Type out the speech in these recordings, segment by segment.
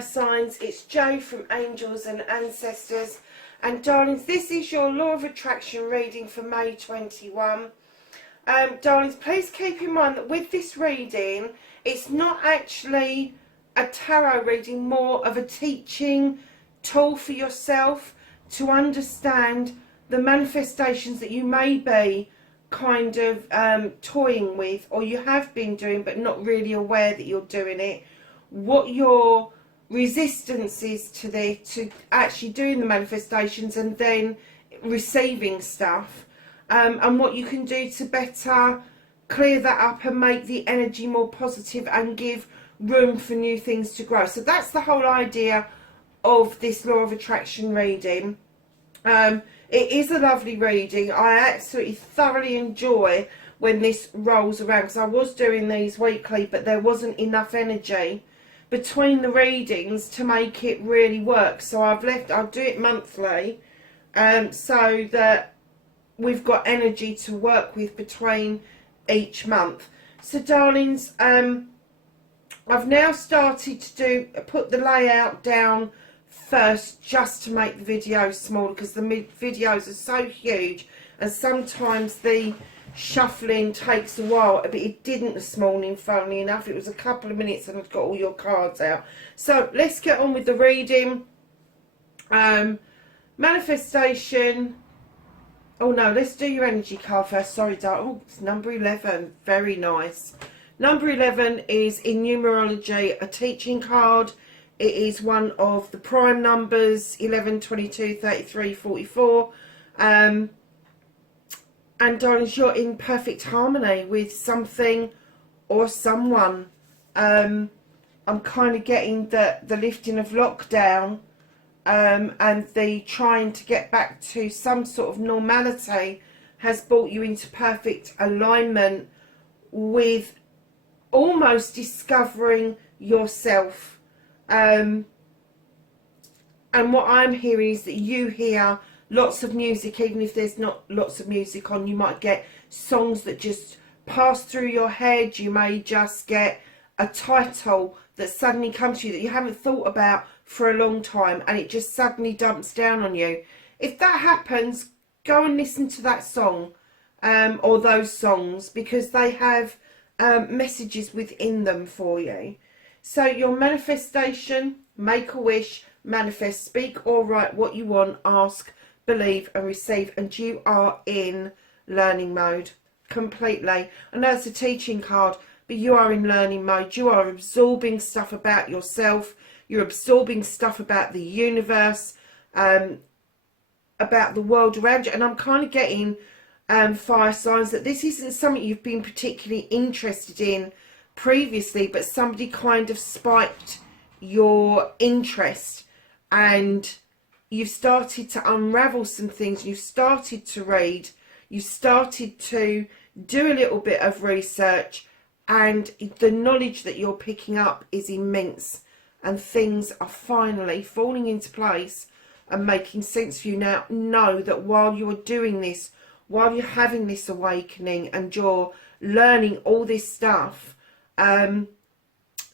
Signs, it's Jo from Angels and Ancestors, and darlings, this is your law of attraction reading for May 21. Darlings, please keep in mind that with this reading, it's not actually a tarot reading, more of a teaching tool for yourself to understand the manifestations that you may be kind of toying with, or you have been doing but not really aware that you're doing it, what your resistance is to actually doing the manifestations and then receiving stuff, and what you can do to better clear that up and make the energy more positive and give room for new things to grow. So that's the whole idea of this law of attraction reading. It is a lovely reading. I absolutely thoroughly enjoy when this rolls around, because I was doing these weekly but there wasn't enough energy between the readings to make it really work, so I'll do it monthly, so that we've got energy to work with between each month. So darlings, I've now started to put the layout down first, just to make the videos smaller, because the videos are so huge and sometimes the shuffling takes a while. But it didn't this morning, funnily enough. It was a couple of minutes and I'd got all your cards out. So let's get on with the reading. Manifestation. Oh no, let's do your energy card first. Sorry, darling. Oh, it's number 11. Very nice. Number 11 is, in numerology, a teaching card. It is one of the prime numbers: 11, 22, 33, 44. And darlings, you're in perfect harmony with something or someone. I'm kind of getting the lifting of lockdown, and the trying to get back to some sort of normality has brought you into perfect alignment with almost discovering yourself. And what I'm hearing is that you hear lots of music. Even if there's not lots of music on, you might get songs that just pass through your head. You may just get a title that suddenly comes to you that you haven't thought about for a long time, and it just suddenly dumps down on you. If that happens, go and listen to that song, or those songs, because they have messages within them for you. So your manifestation: make a wish, manifest, speak or write what you want, ask, believe and receive. And you are in learning mode completely. I know it's a teaching card, but you are in learning mode. You are absorbing stuff about yourself. You're absorbing stuff about the universe, about the world around you. And I'm kind of getting fire signs that this isn't something you've been particularly interested in previously, but somebody kind of spiked your interest and you've started to unravel some things. You've started to read, you've started to do a little bit of research, and the knowledge that you're picking up is immense, and things are finally falling into place and making sense for you. Now know that while you're doing this, while you're having this awakening and you're learning all this stuff,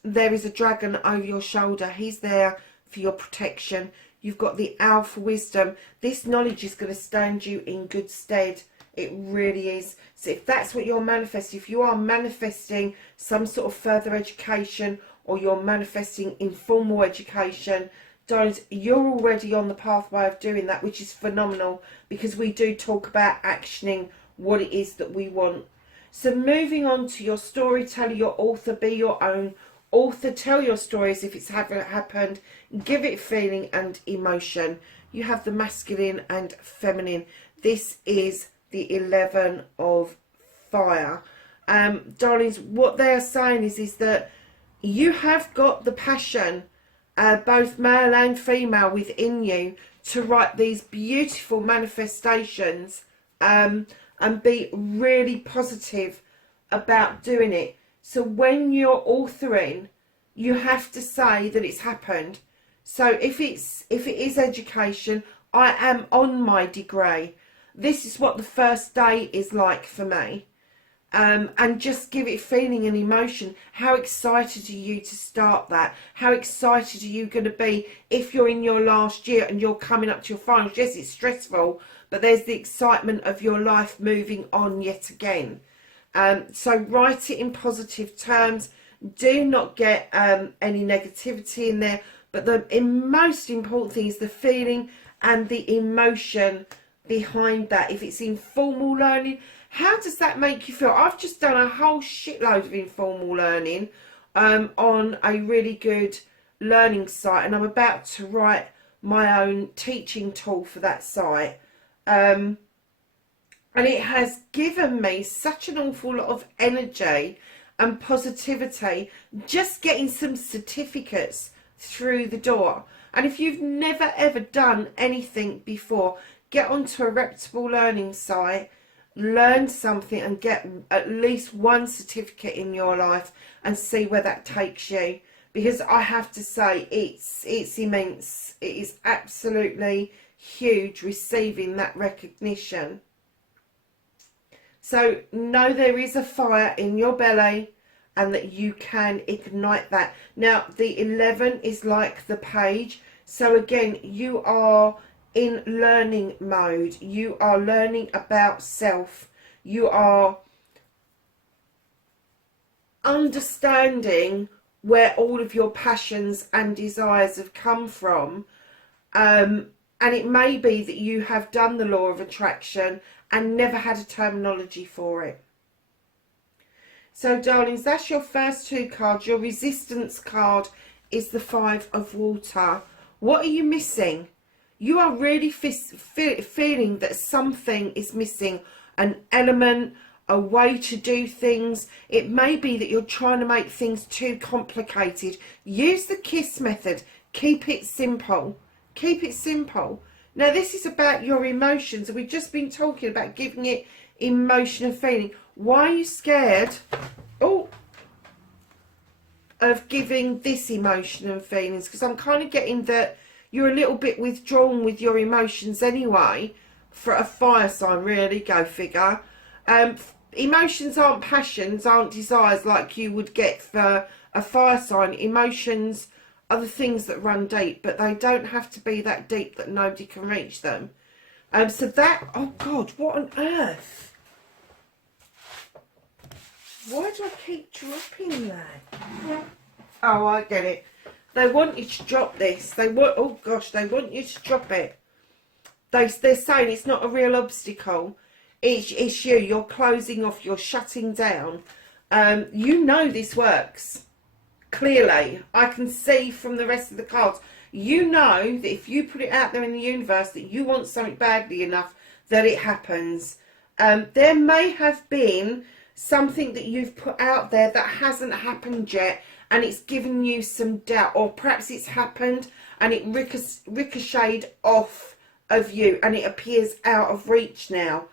there is a dragon over your shoulder. He's there for your protection. You've got the alpha wisdom. This knowledge is going to stand you in good stead. It really is. So if that's what you're manifesting, if you are manifesting some sort of further education, or you're manifesting informal education, darlings, you're already on the pathway of doing that, which is phenomenal, because we do talk about actioning what it is that we want. So moving on to your storyteller, your author. Be your own author. Tell your story as if it's happened. Give it feeling and emotion. You have the masculine and feminine. This is the 11 of fire. Darlings, what they are saying is that you have got the passion, both male and female, within you to write these beautiful manifestations, and be really positive about doing it. So when you're authoring, you have to say that it's happened. So if it is education, I am on my degree. This is what the first day is like for me. And just give it feeling and emotion. How excited are you to start that? How excited are you going to be if you're in your last year and you're coming up to your finals? Yes, it's stressful, but there's the excitement of your life moving on yet again. So write it in positive terms. Do not get any negativity in there. But the most important thing is the feeling and the emotion behind that. If it's informal learning, how does that make you feel? I've just done a whole shitload of informal learning on a really good learning site, and I'm about to write my own teaching tool for that site. And it has given me such an awful lot of energy and positivity just getting some certificates through the door. And if you've never ever done anything before, get onto a reputable learning site, learn something and get at least one certificate in your life and see where that takes you. Because I have to say, it's immense. It is absolutely huge receiving that recognition. So know there is a fire in your belly and that you can ignite that. Now, the 11 is like the page. So again, you are in learning mode. You are learning about self. You are understanding where all of your passions and desires have come from. And it may be that you have done the law of attraction and never had a terminology for it. So, darlings, that's your first two cards. Your resistance card is the 5 of water. What are you missing? You are really feeling that something is missing. An element, a way to do things. It may be that you're trying to make things too complicated. Use the KISS method. Keep it simple. Keep it simple. Now, this is about your emotions. We've just been talking about giving it emotion and feeling. Why are you scared of giving this emotion and feelings? Because I'm kind of getting that you're a little bit withdrawn with your emotions anyway. For a fire sign, really, go figure. Emotions aren't passions, aren't desires like you would get for a fire sign. Emotions are the things that run deep, but they don't have to be that deep that nobody can reach them. So that, oh God, what on earth? Why do I keep dropping that? Oh, I get it. They want you to drop this. They want, oh gosh, they want you to drop it. They're saying it's not a real obstacle. It's you. You're closing off. You're shutting down. You know this works. Clearly. I can see from the rest of the cards. You know that if you put it out there in the universe that you want something badly enough that it happens. There may have been something that you've put out there that hasn't happened yet and it's given you some doubt, or perhaps it's happened and it ricocheted off of you and it appears out of reach now.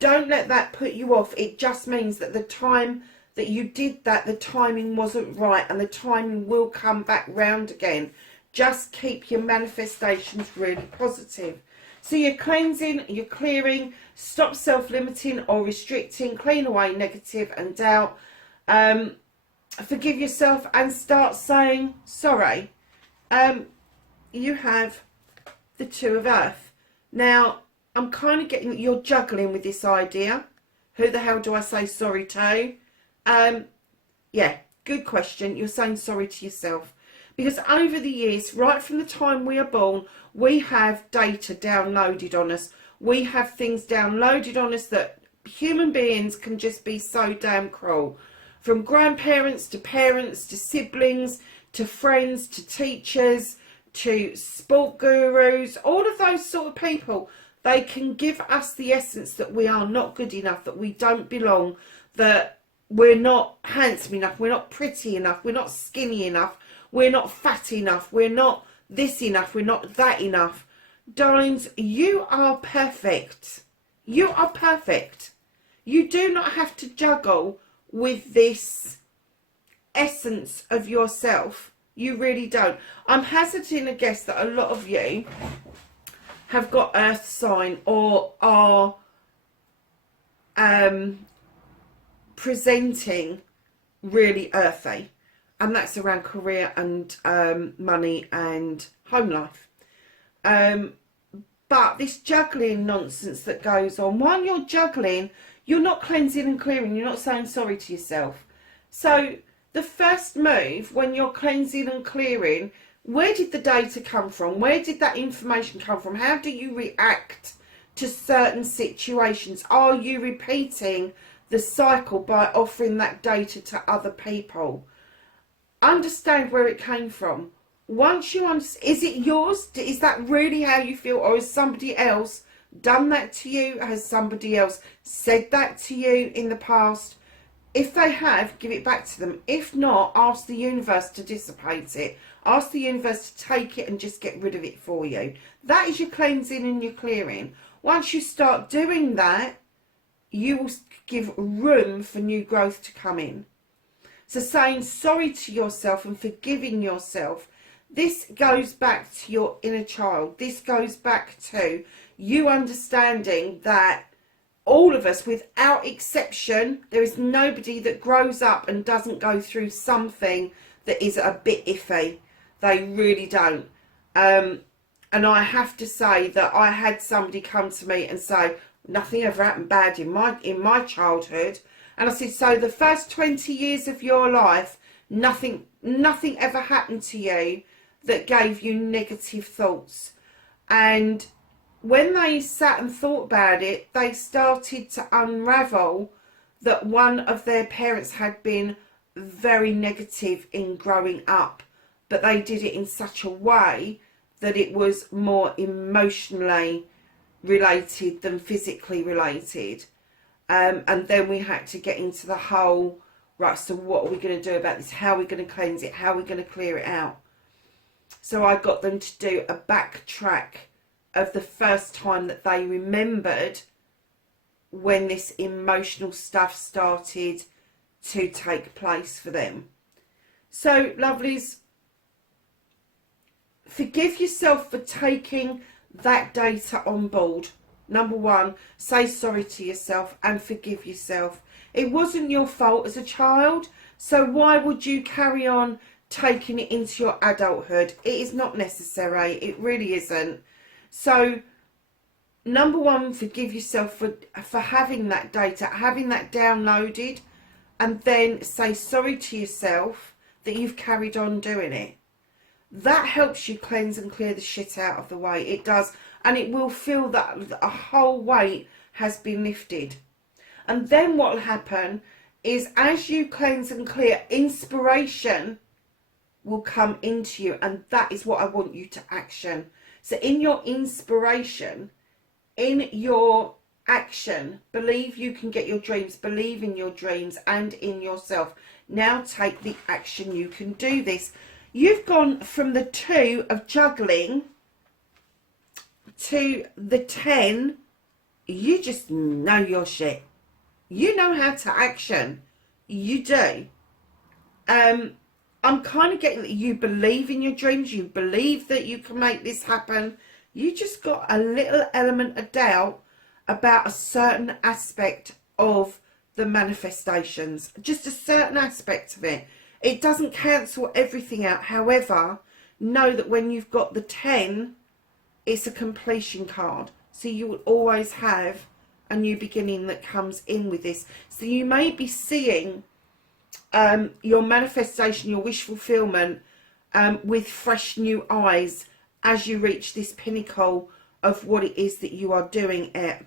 Don't let that put you off. It just means that the time that you did that, the timing wasn't right, and the timing will come back round again. Just keep your manifestations really positive. So you're cleansing, you're clearing, stop self-limiting or restricting, clean away negative and doubt. Forgive yourself and start saying sorry. You have the 2 of Earth. Now, I'm kind of getting that you're juggling with this idea. Who the hell do I say sorry to? Yeah, good question. You're saying sorry to yourself. Because over the years, right from the time we are born, we have data downloaded on us. We have things downloaded on us that human beings can just be so damn cruel. From grandparents to parents to siblings to friends to teachers to sport gurus, all of those sort of people, they can give us the essence that we are not good enough, that we don't belong, that we're not handsome enough, we're not pretty enough, we're not skinny enough, we're not fat enough, we're not this enough, we're not that enough. Darlings, you are perfect. You are perfect. You do not have to juggle with this essence of yourself. You really don't. I'm hazarding a guess that a lot of you have got earth sign or are presenting really earthy, and that's around career and money and home life. But this juggling nonsense that goes on, while you're juggling, you're not cleansing and clearing, you're not saying sorry to yourself. So the first move when you're cleansing and clearing, where did the data come from? Where did that information come from? How do you react to certain situations? Are you repeating the cycle by offering that data to other people? Understand where it came from. Once you understand, is it yours? Is that really how you feel? Or has somebody else done that to you? Has somebody else said that to you in the past? If they have, give it back to them. If not, ask the universe to dissipate it. Ask the universe to take it and just get rid of it for you. That is your cleansing and your clearing. Once you start doing that, you will give room for new growth to come in. So saying sorry to yourself and forgiving yourself, this goes back to your inner child. This goes back to you understanding that all of us, without exception, there is nobody that grows up and doesn't go through something that is a bit iffy. They really don't. And I have to say that I had somebody come to me and say, nothing ever happened bad in my childhood. And I said, so the first 20 years of your life, nothing ever happened to you that gave you negative thoughts. And when they sat and thought about it, they started to unravel that one of their parents had been very negative in growing up, but they did it in such a way that it was more emotionally related than physically related. And then we had to get into the whole, right, so what are we going to do about this? How are we going to cleanse it? How are we going to clear it out? So I got them to do a backtrack of the first time that they remembered when this emotional stuff started to take place for them. So, lovelies, forgive yourself for taking that data on board. Number one, say sorry to yourself and forgive yourself. It wasn't your fault as a child, so why would you carry on taking it into your adulthood? It is not necessary. It really isn't. So, number one, forgive yourself for having that data, having that downloaded, and then say sorry to yourself that you've carried on doing it. That helps you cleanse and clear the shit out of the way. It does. And it will feel that a whole weight has been lifted. And then what will happen is as you cleanse and clear, inspiration will come into you. And that is what I want you to action. So in your inspiration, in your action, believe you can get your dreams, believe in your dreams and in yourself. Now take the action. You can do this. You've gone from the 2 of juggling to the 10. You just know your shit. You know how to action. You do. I'm kind of getting that you believe in your dreams. You believe that you can make this happen. You just got a little element of doubt about a certain aspect of the manifestations. Just a certain aspect of it. It doesn't cancel everything out. However, know that when you've got the 10, it's a completion card. So you will always have a new beginning that comes in with this. So you may be seeing your manifestation, your wish fulfillment with fresh new eyes as you reach this pinnacle of what it is that you are doing at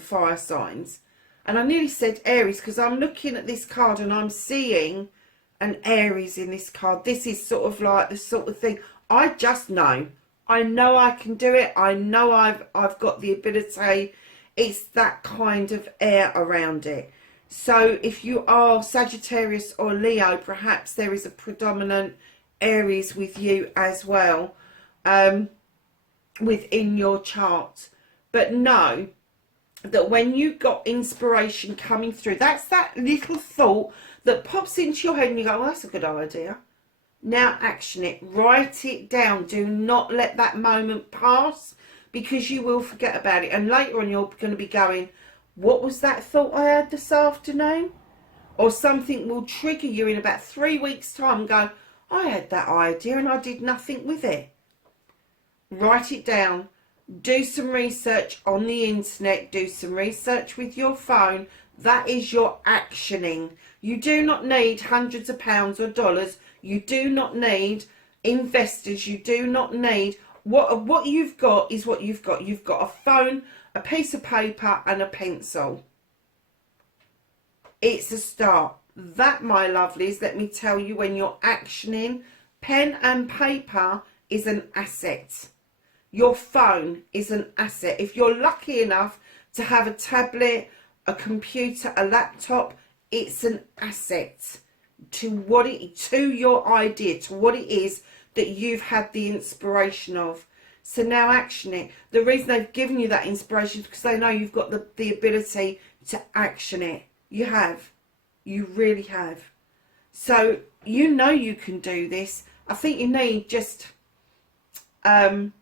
fire signs. And I nearly said Aries because I'm looking at this card and I'm seeing an Aries in this card. This is sort of like the sort of thing I just know. I know I can do it. I know I've got the ability. It's that kind of air around it. So if you are Sagittarius or Leo, perhaps there is a predominant Aries with you as well within your chart. But no, that when you got inspiration coming through, that's that little thought that pops into your head and you go, well, that's a good idea. Now action it. Write it down. Do not let that moment pass, because you will forget about it. And later on you're going to be going, what was that thought I had this afternoon? Or something will trigger you in about 3 weeks' time and go, I had that idea and I did nothing with it. Write it down. Do some research on the internet. Do some research with your phone. That is your actioning. You do not need hundreds of pounds or dollars. You do not need investors. You do not need... What you've got is what you've got. You've got a phone, a piece of paper and a pencil. It's a start. That, my lovelies, let me tell you, when you're actioning, pen and paper is an asset. Your phone is an asset. If you're lucky enough to have a tablet, a computer, a laptop, it's an asset to your idea, to what it is that you've had the inspiration of. So now action it. The reason they've given you that inspiration is because they know you've got the ability to action it. You have. You really have. So you know you can do this. I think you need just... I'm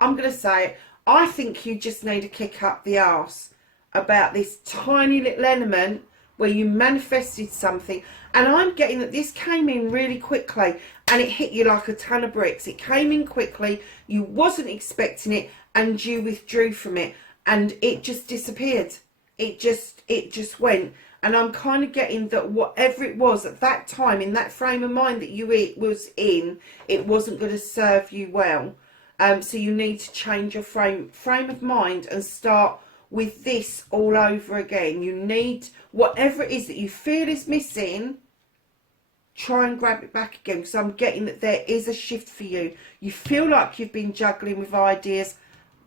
going to say it. I think you just need a kick up the arse about this tiny little element where you manifested something. And I'm getting that this came in really quickly and it hit you like a ton of bricks. It came in quickly, you wasn't expecting it, and you withdrew from it and it just disappeared. It just went. And I'm kind of getting that whatever it was at that time, in that frame of mind that you was in, it wasn't going to serve you well. So you need to change your frame of mind and start with this all over again. You need, whatever it is that you feel is missing, try and grab it back again, because I'm getting that there is a shift for you. You feel like you've been juggling with ideas,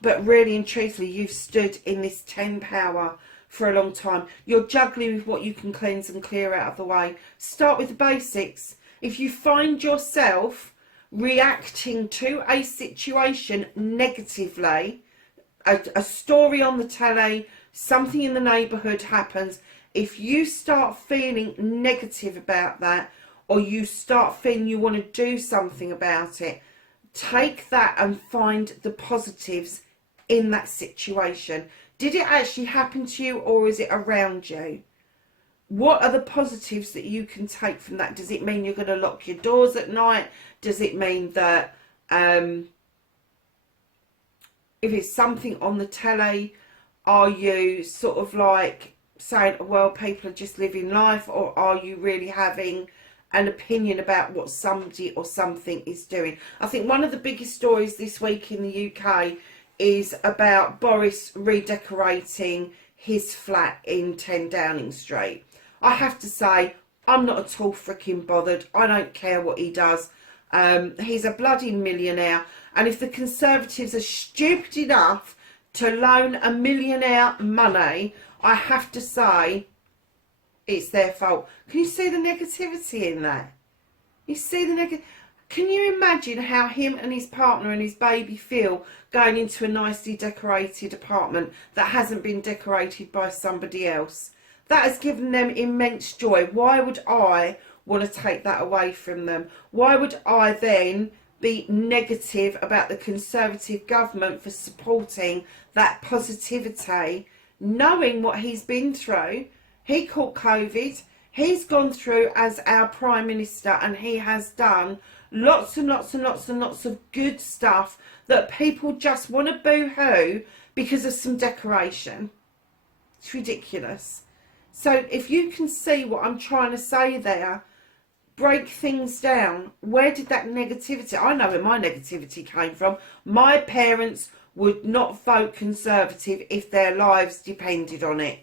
but really and truthfully you've stood in this 10 power for a long time. You're juggling with what you can cleanse and clear out of the way. Start with the basics. If you find yourself reacting to a situation negatively, a story on the telly, something in the neighbourhood happens, if you start feeling negative about that, or you start feeling you want to do something about it, take that and find the positives in that situation. Did it actually happen to you, or is it around you? What are the positives that you can take from that? Does it mean you're going to lock your doors at night? Does it mean that if it's something on the telly, are you sort of like saying, well, people are just living life, or are you really having an opinion about what somebody or something is doing? I think one of the biggest stories this week in the UK is about Boris redecorating his flat in 10 Downing Street. I have to say, I'm not at all freaking bothered. I don't care what he does. He's a bloody millionaire. And if the Conservatives are stupid enough to loan a millionaire money, I have to say, it's their fault. Can you see the negativity in that? You see the negative... Can you imagine how him and his partner and his baby feel going into a nicely decorated apartment that hasn't been decorated by somebody else? That has given them immense joy. Why would I want to take that away from them? Why would I then be negative about the Conservative government for supporting that positivity, knowing what he's been through? He caught COVID. He's gone through as our Prime Minister, and he has done lots and lots and lots and lots of good stuff that people just want to boo-hoo because of some decoration. It's ridiculous. So if you can see what I'm trying to say there, break things down. Where did that negativity... I know where my negativity came from. My parents would not vote Conservative if their lives depended on it.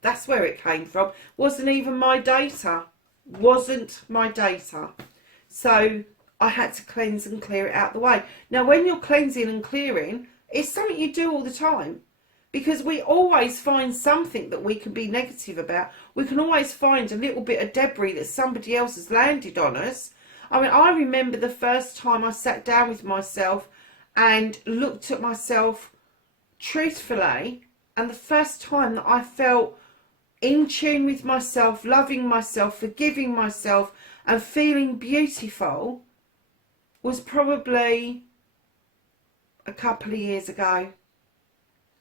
That's where it came from. Wasn't even my data. Wasn't my data. So I had to cleanse and clear it out the way. Now, when you're cleansing and clearing, it's something you do all the time. Because we always find something that we can be negative about. We can always find a little bit of debris that somebody else has landed on us. I mean, I remember the first time I sat down with myself and looked at myself truthfully, and the first time that I felt in tune with myself, loving myself, forgiving myself and feeling beautiful was probably a couple of years ago.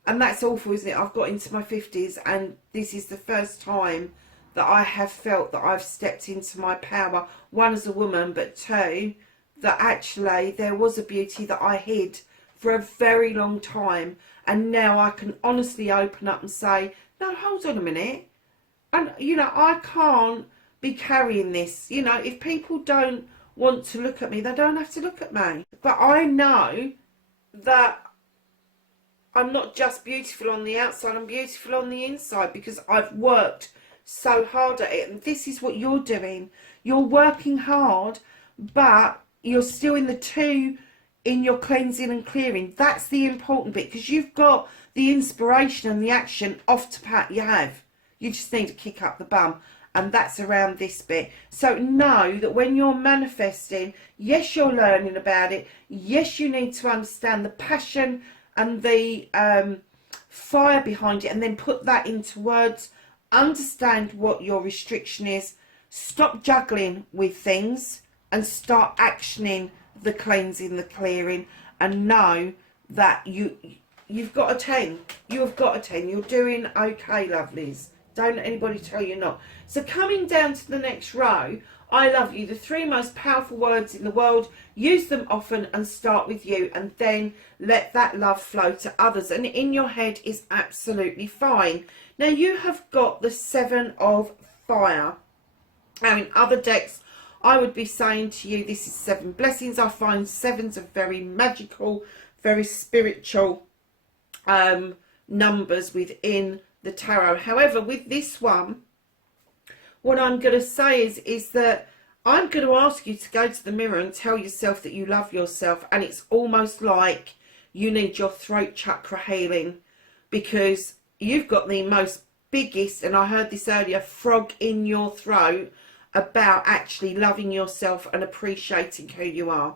And that's awful, isn't it? I've got into my 50s and this is the first time that I have felt that I've stepped into my power. One, as a woman, but two, that actually there was a beauty that I hid for a very long time. And now I can honestly open up and say, no, hold on a minute. And, you know, I can't be carrying this. You know, if people don't want to look at me, they don't have to look at me. But I know that I'm not just beautiful on the outside, I'm beautiful on the inside because I've worked so hard at it. And this is what you're doing. You're working hard, but you're still in the two in your cleansing and clearing. That's the important bit, because you've got the inspiration and the action off to pat. You have. You just need to kick up the bum. And that's around this bit. So know that when you're manifesting, yes, you're learning about it. Yes, you need to understand the passion and the fire behind it, and then put that into words. Understand what your restriction is. Stop juggling with things and start actioning the cleansing, the clearing, and know that you've got a 10. You have got a 10. You're doing okay, lovelies. Don't let anybody tell you not. So coming down to the next row, I love you, the 3 most powerful words in the world. Use them often and start with you, and then let that love flow to others. And in your head is absolutely fine. Now you have got the 7 of fire. Now in other decks, I would be saying to you, this is 7 blessings. I find 7s are very magical, very spiritual numbers within the tarot. However, with this one, what I'm going to say is that I'm going to ask you to go to the mirror and tell yourself that you love yourself. And it's almost like you need your throat chakra healing, because you've got the most biggest, and I heard this earlier, frog in your throat about actually loving yourself and appreciating who you are.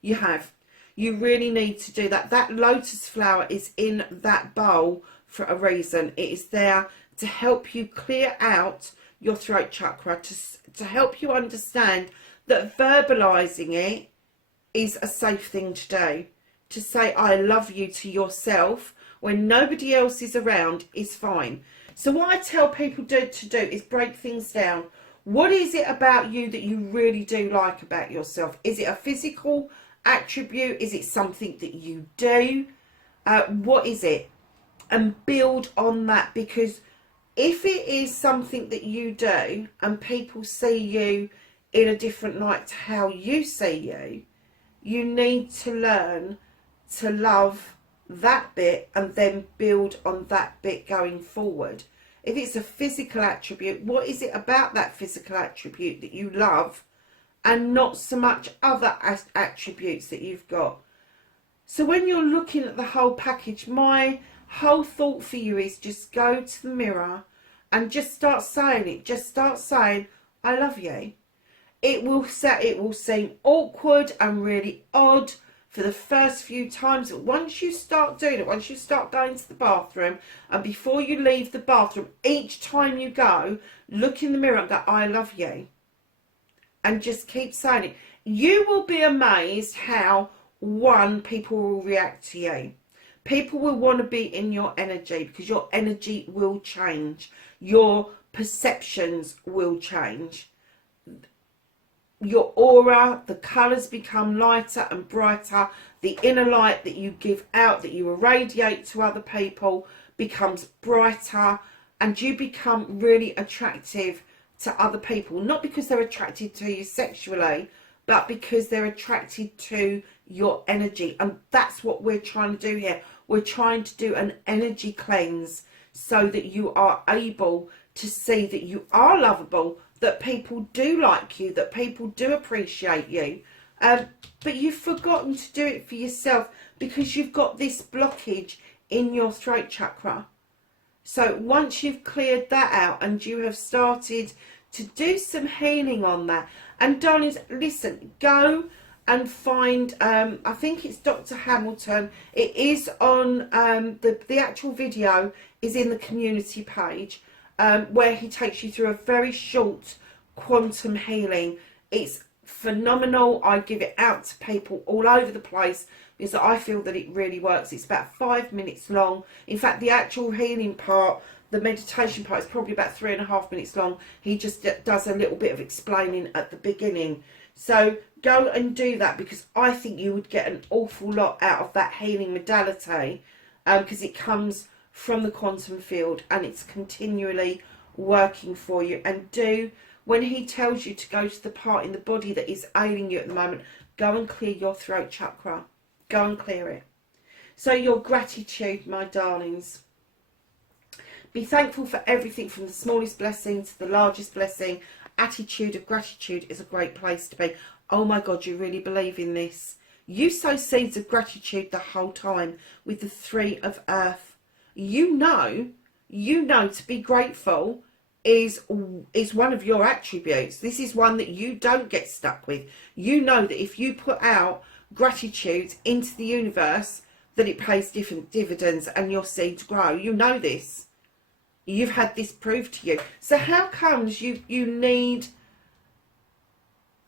You have. You really need to do that. That lotus flower is in that bowl for a reason. It is there to help you clear out your throat chakra, to help you understand that verbalizing it is a safe thing to do. To say I love you to yourself when nobody else is around is fine. So what I tell people to do is break things down. What is it about you that you really do like about yourself? Is it a physical attribute? Is it something that you do? What is it? And build on that, because if it is something that you do and people see you in a different light to how you see you, you need to learn to love that bit and then build on that bit going forward. If it's a physical attribute, what is it about that physical attribute that you love and not so much other attributes that you've got? So when you're looking at the whole package, my whole thought for you is just go to the mirror and just start saying it. Just start saying, I love you. It will seem awkward and really odd for the first few times, but once you start doing it, once you start going to the bathroom, and before you leave the bathroom, each time you go, look in the mirror and go, I love you. And just keep saying it. You will be amazed how, one, people will react to you. People will want to be in your energy because your energy will change. Your perceptions will change. Your aura, the colours become lighter and brighter. The inner light that you give out, that you irradiate to other people, becomes brighter, and you become really attractive to other people. Not because they're attracted to you sexually, but because they're attracted to your energy. And that's what we're trying to do here. We're trying to do an energy cleanse so that you are able to see that you are lovable, that people do like you, that people do appreciate you. But you've forgotten to do it for yourself because you've got this blockage in your throat chakra. So once you've cleared that out and you have started to do some healing on that, and darlings, listen, go and find, I think it's Dr. Hamilton. It is on, the actual video is in the community page, where he takes you through a very short quantum healing. It's phenomenal. I give it out to people all over the place because I feel that it really works. It's about 5 minutes long. In fact, the actual healing part, the meditation part, is probably about 3.5 minutes long. He just does a little bit of explaining at the beginning. So go and do that, because I think you would get an awful lot out of that healing modality, because it comes from the quantum field and it's continually working for you. And when he tells you to go to the part in the body that is ailing you at the moment, go and clear your throat chakra. Go and clear it. So your gratitude, my darlings. Be thankful for everything, from the smallest blessing to the largest blessing. Attitude of gratitude is a great place to be. Oh my God, you really believe in this? You sow seeds of gratitude the whole time with the 3 of Earth. You know to be grateful is one of your attributes. This is one that you don't get stuck with. You know that if you put out gratitude into the universe, that it pays different dividends and your seeds grow. You know this. You've had this proved to you. So how comes you need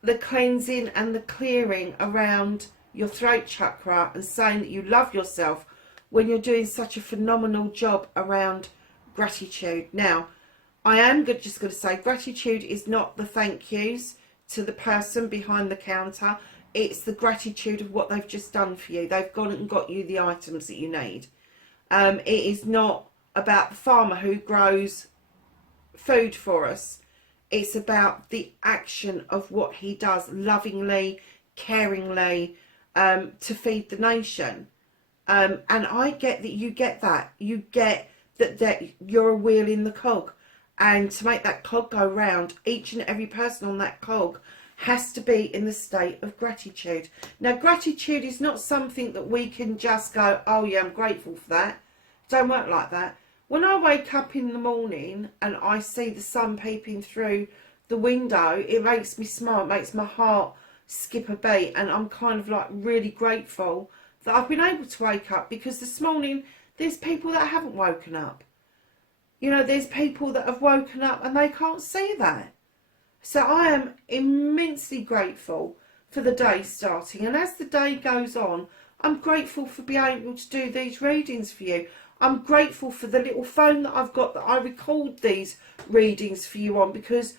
the cleansing and the clearing around your throat chakra and saying that you love yourself when you're doing such a phenomenal job around gratitude? Now, I am just going to say gratitude is not the thank yous to the person behind the counter. It's the gratitude of what they've just done for you. They've gone and got you the items that you need. It is not about the farmer who grows food for us. It's about the action of what he does lovingly, caringly, to feed the nation. And I get that you get that. You get that you're a wheel in the cog. And to make that cog go round, each and every person on that cog has to be in the state of gratitude. Now, gratitude is not something that we can just go, oh yeah, I'm grateful for that. It don't work like that. When I wake up in the morning and I see the sun peeping through the window, it makes me smile. It makes my heart skip a beat. And I'm kind of like really grateful that I've been able to wake up, because this morning there's people that haven't woken up. You know, there's people that have woken up and they can't see that. So I am immensely grateful for the day starting. And as the day goes on, I'm grateful for being able to do these readings for you. I'm grateful for the little phone that I've got that I record these readings for you on, because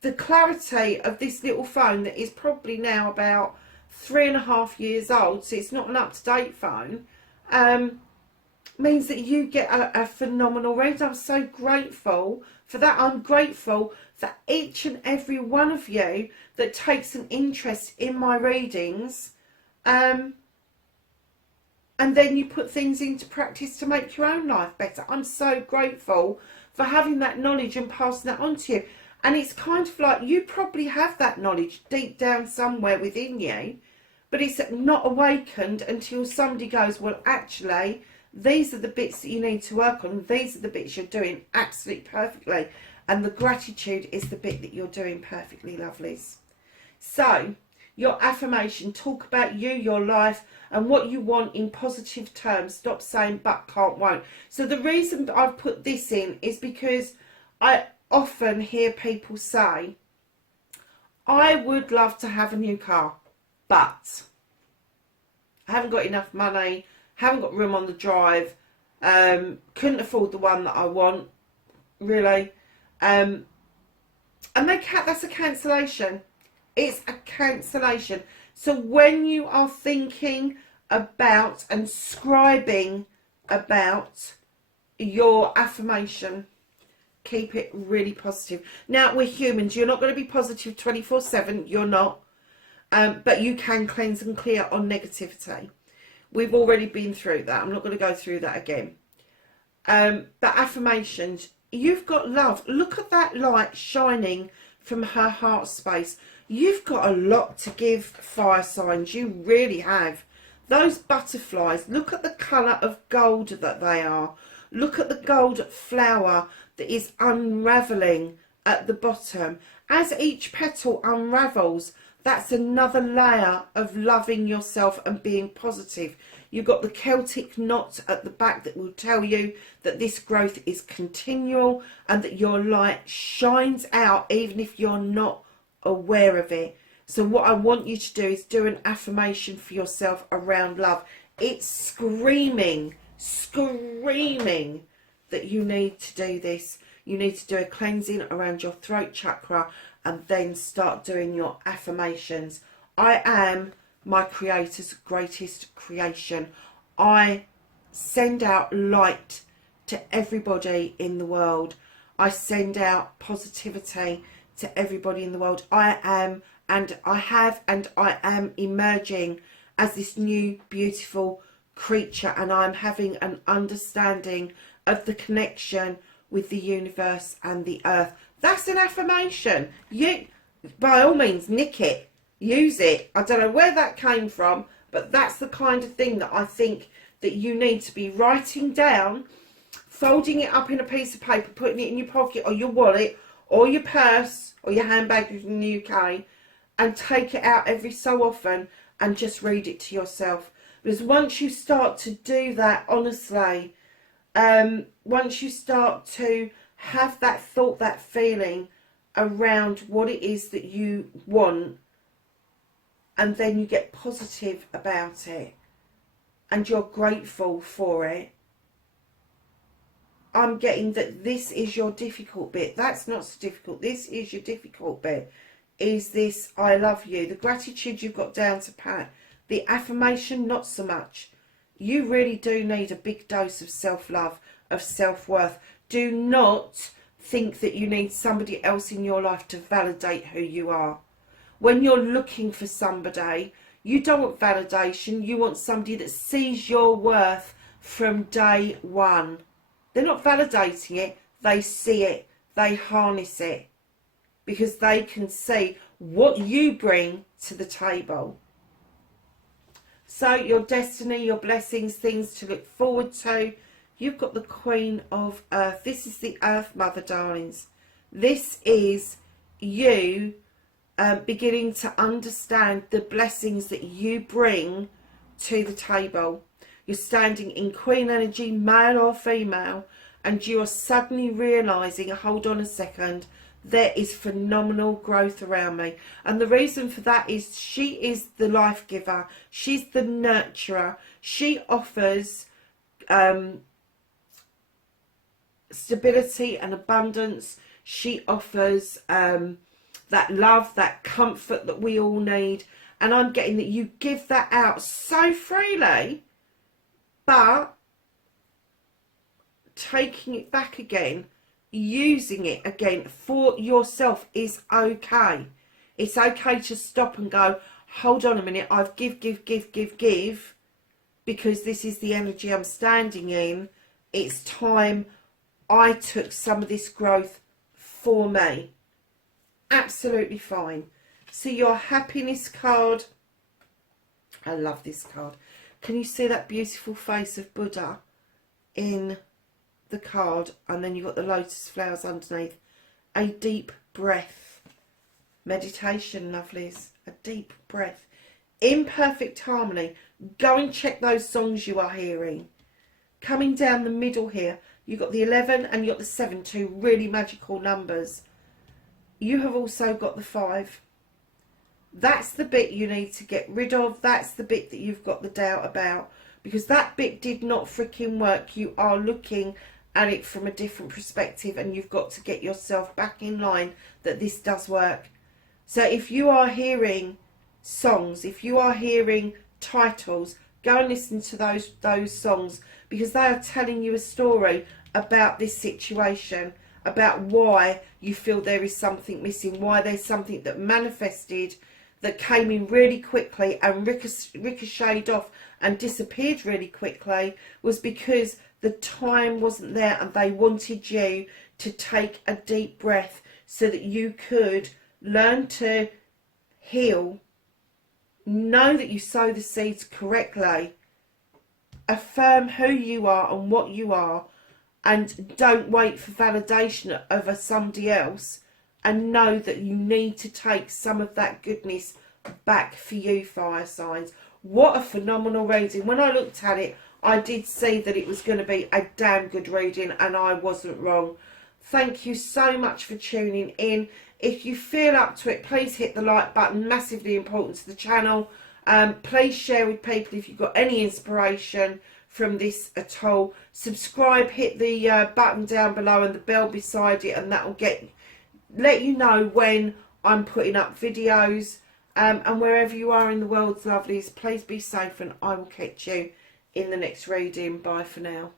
the clarity of this little phone that is probably now about 3.5 years old, so it's not an up-to-date phone, means that you get a phenomenal read. I'm so grateful for that. I'm grateful for each and every one of you that takes an interest in my readings, and then you put things into practice to make your own life better. I'm so grateful for having that knowledge and passing that on to you. And it's kind of like you probably have that knowledge deep down somewhere within you, but it's not awakened until somebody goes, well, actually, these are the bits that you need to work on. These are the bits you're doing absolutely perfectly. And the gratitude is the bit that you're doing perfectly, lovelies. So, your affirmation, talk about you, your life, and what you want in positive terms. Stop saying but, can't, won't. So the reason I've put this in is because I often hear people say, I would love to have a new car, but I haven't got enough money, haven't got room on the drive, couldn't afford the one that I want, really. And that's a cancellation. It's a cancellation. So when you are thinking about and scribing about your affirmation, keep it really positive. Now, we're humans. You're not going to be positive 24/7. You're not. But you can cleanse and clear on negativity. We've already been through that. I'm not going to go through that again. But affirmations, you've got love. Look at that light shining from her heart space. You've got a lot to give, fire signs. You really have. Those butterflies, look at the colour of gold that they are. Look at the gold flower that is unravelling at the bottom. As each petal unravels, That's another layer of loving yourself and being positive. You've got the Celtic knot at the back that will tell you that this growth is continual and that your light shines out even if you're not aware of it. So what I want you to do is do an affirmation for yourself around love. It's screaming that you need to do this. You need to do a cleansing around your throat chakra and then start doing your affirmations. I am my creator's greatest creation. I send out light to everybody in the world. I send out positivity to everybody in the world. I am, and I have, and I am emerging as this new beautiful creature, and I'm having an understanding of the connection with the universe and the earth. That's an affirmation. You, by all means, nick it, use it. I don't know where that came from, but that's the kind of thing that I think that you need to be writing down, folding it up in a piece of paper, putting it in your pocket or your wallet or your purse or your handbag in the UK, and take it out every so often and just read it to yourself. Because once you start to do that, honestly, once you start to have that thought, that feeling around what it is that you want, and then you get positive about it and you're grateful for it, I'm getting that this is your difficult bit. That's not so difficult. This is your difficult bit. Is this I love you. The gratitude you've got down to pat. The affirmation, not so much. You really do need a big dose of self-love, of self-worth. Do not think that you need somebody else in your life to validate who you are. When you're looking for somebody, you don't want validation. You want somebody that sees your worth from day one. They're not validating it. They see it. They harness it. Because they can see what you bring to the table. So your destiny, your blessings, things to look forward to. You've got the Queen of Earth. This is the Earth Mother, darlings. This is you beginning to understand the blessings that you bring to the table. You're standing in Queen energy, male or female, and you are suddenly realising, hold on a second, there is phenomenal growth around me. And the reason for that is she is the life giver. She's the nurturer. She offers stability and abundance. She offers that love, that comfort that we all need. And I'm getting that you give that out so freely, but taking it back again, using it again for yourself is okay. It's okay to stop and go, hold on a minute, I've give, because this is the energy I'm standing in. It's time I took some of this growth for me. Absolutely fine. So your happiness card, I love this card. Can you see that beautiful face of Buddha in the card? And then you've got the lotus flowers underneath. A deep breath. Meditation, lovelies. A deep breath. In perfect harmony. Go and check those songs you are hearing. Coming down the middle here, you've got the 11 and you've got the 7, two really magical numbers. You have also got the 5. That's the bit you need to get rid of. That's the bit that you've got the doubt about. Because that bit did not freaking work. You are looking at it from a different perspective, and you've got to get yourself back in line that this does work. So if you are hearing songs, if you are hearing titles, go and listen to those songs, because they are telling you a story about this situation, about why you feel there is something missing, why there's something that manifested, that came in really quickly and ricocheted off and disappeared really quickly, was because the time wasn't there, and they wanted you to take a deep breath so that you could learn to heal, know that you sow the seeds correctly, affirm who you are and what you are, and don't wait for validation of somebody else, and know that you need to take some of that goodness back for you, fire signs. What a phenomenal reading. When I looked at it, I did see that it was going to be a damn good reading, and I wasn't wrong. Thank you so much for tuning in. If you feel up to it, please hit the like button, massively important to the channel. Please share with people if you've got any inspiration from this at all. Subscribe, hit the button down below and the bell beside it, and that will let you know when I'm putting up videos. And wherever you are in the world's lovelies, please be safe, and I will catch you in the next reading. Bye for now.